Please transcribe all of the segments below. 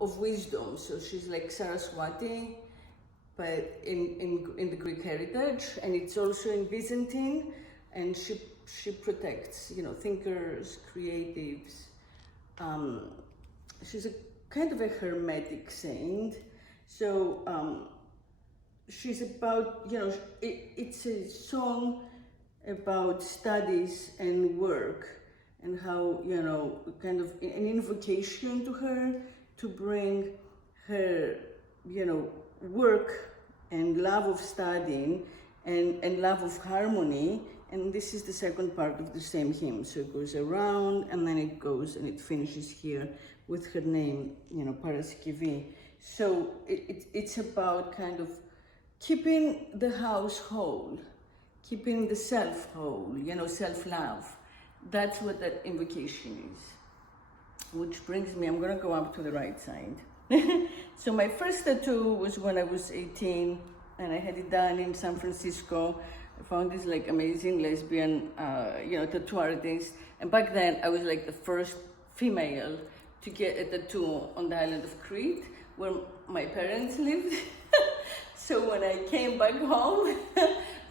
of wisdom. So she's like Saraswati, but in the Greek heritage, and it's also in Byzantine, and she protects, you know, thinkers, creatives. She's a kind of a hermetic saint. So she's about, you know, it's a song about studies and work, and how, you know, kind of an invocation to her to bring her, you know, work and love of studying and love of harmony. And this is the second part of the same hymn. So it goes around, and then it goes and it finishes here with her name, you know, Paraskivi. So it's about kind of keeping the house whole, keeping the self whole, you know, self-love. That's what that invocation is. Which brings me, I'm gonna go up to the right side. So my first tattoo was when I was 18, and I had it done in San Francisco. I found this like amazing lesbian, you know, tattoo artist. And back then I was like the first female to get a tattoo on the island of Crete, where my parents lived. So when I came back home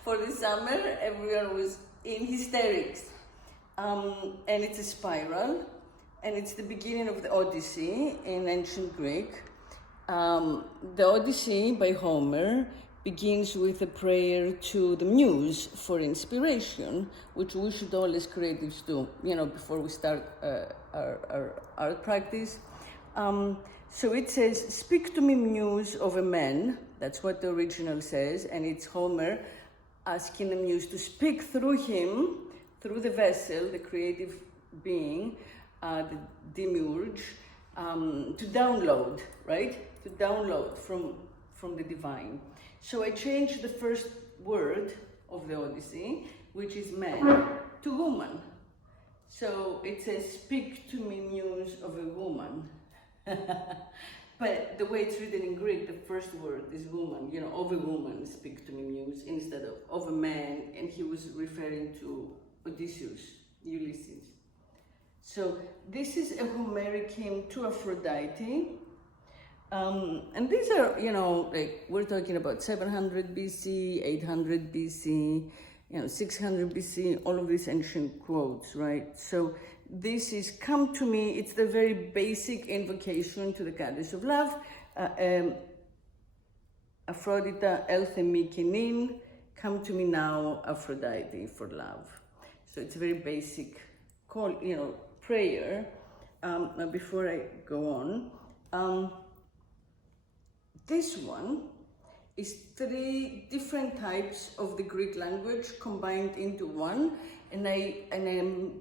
for the summer, everyone was in hysterics. And it's a spiral, and it's the beginning of the Odyssey in ancient Greek. The Odyssey by Homer begins with a prayer to the muse for inspiration, which we should all as creatives do, you know, before we start our art practice. So it says, "Speak to me, muse of a man." That's what the original says, and it's Homer asking the muse to speak through him, through the vessel, the creative being, the demiurge, to download, right? To download from the divine. So I changed the first word of the Odyssey, which is man, to woman. So it says, "Speak to me, muse of a woman." But the way it's written in Greek, the first word is woman, you know, of a woman, "Speak to me, muse," instead of a man, and he was referring to Odysseus, Ulysses. So this is a Homeric hymn to Aphrodite. And these are, you know, like we're talking about 700 BC, 800 BC, you know, 600 BC, all of these ancient quotes, right? So this is "Come to me." It's the very basic invocation to the goddess of love. Aphrodita elthemi kinin, "Come to me now, Aphrodite, for love." So it's a very basic call, you know, prayer. Now before I go on, this one is 3 different types of the Greek language combined into one, and I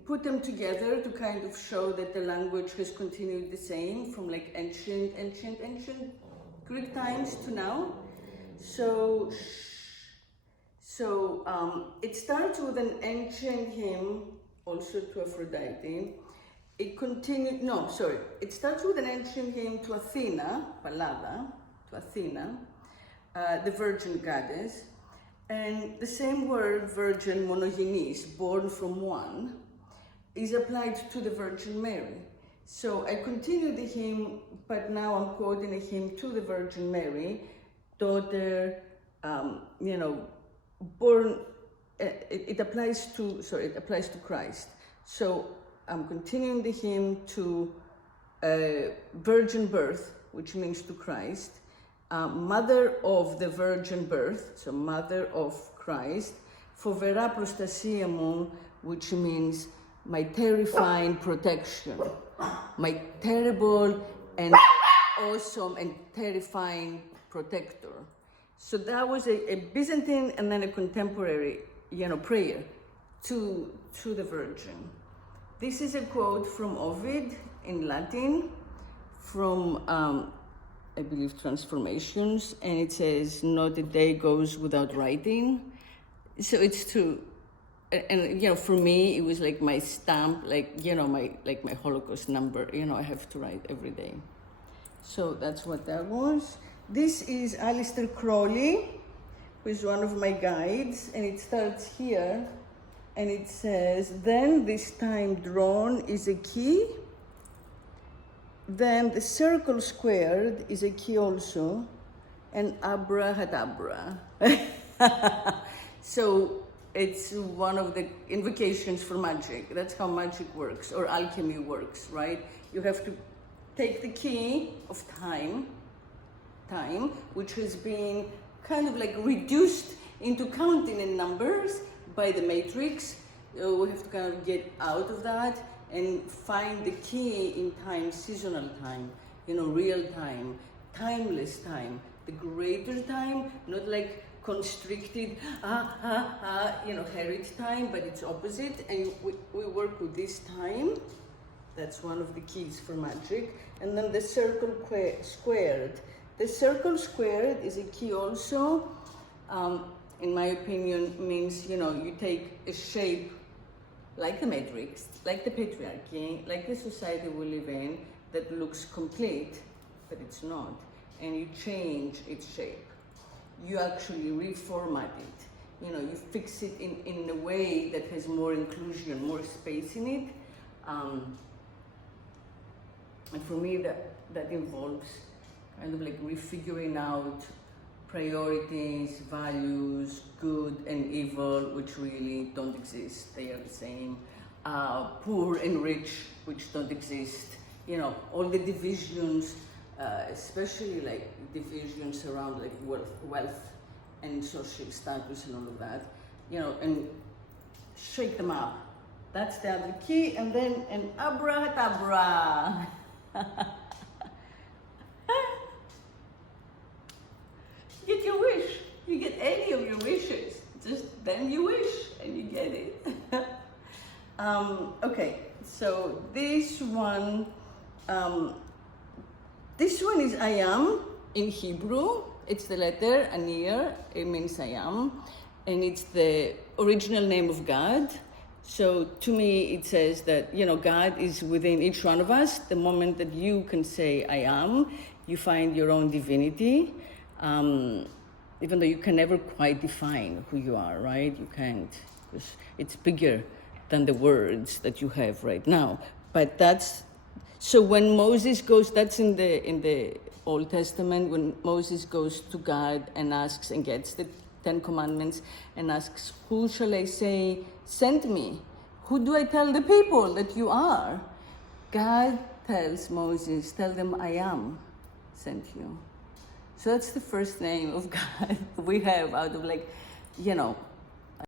put them together to kind of show that the language has continued the same from like ancient Greek times to now. So it starts with an ancient hymn, also to Aphrodite. It starts with an ancient hymn to Athena, Pallada, to Athena, the virgin goddess. And the same word, virgin, monogenes, born from one, is applied to the Virgin Mary. So I continue the hymn, but now I'm quoting a hymn to the Virgin Mary, daughter, you know, born, it applies to Christ. So I'm continuing the hymn to virgin birth, which means to Christ, mother of the virgin birth, so mother of Christ, fovera prostasia mu, which means my terrifying protection, my terrible and awesome and terrifying protector. So that was a Byzantine and then a contemporary, you know, prayer to the Virgin. This is a quote from Ovid in Latin, from I believe Transformations, and it says, "Not a day goes without writing." So it's true. And you know, for me, it was like my stamp, like, you know, my Holocaust number, you know, I have to write every day. So that's what that was. This is Alistair Crowley, who is one of my guides, and it starts here, and it says, "Then this time drawn is a key, Then the circle squared is a key also, and abrahadabra. So it's one of the invocations for magic. That's how magic works, or alchemy works, right? You have to take the key of time, which has been kind of like reduced into counting in numbers by the matrix. We have to kind of get out of that and find the key in time, seasonal time, real time, timeless time, the greater time, not like constricted, Herit time, but it's opposite. And we work with this time. That's one of the keys for magic. And then the circle squared. The circle squared is a key also. In my opinion, means, you take a shape like the matrix, like the patriarchy, like the society we live in, that looks complete, but it's not. And you change its shape. You actually reformat it. You fix it in a way that has more inclusion, more space in it. And for me, that involves kind of like refiguring out priorities, values, good and evil, which really don't exist. They are the same. Poor and rich, which don't exist. All the divisions, especially like divisions around like wealth and social status and all of that, and shake them up. That's the other key. And then an abrahadabra. Get your wish. You get any of your wishes. Just then you wish and you get it. Okay, so this one is I am in Hebrew. It's the letter Anir. It means I am, and it's the original name of God. So to me, it says that, God is within each one of us. The moment that you can say, I am, you find your own divinity, even though you can never quite define who you are, right? You can't, because it's bigger than the words that you have right now. But so when Moses goes, that's in the Old Testament, when Moses goes to God and asks and gets the 10 Commandments and asks, who shall I say sent me? Who do I tell the people that you are? God tells Moses, tell them I am sent you. So that's the first name of God we have out of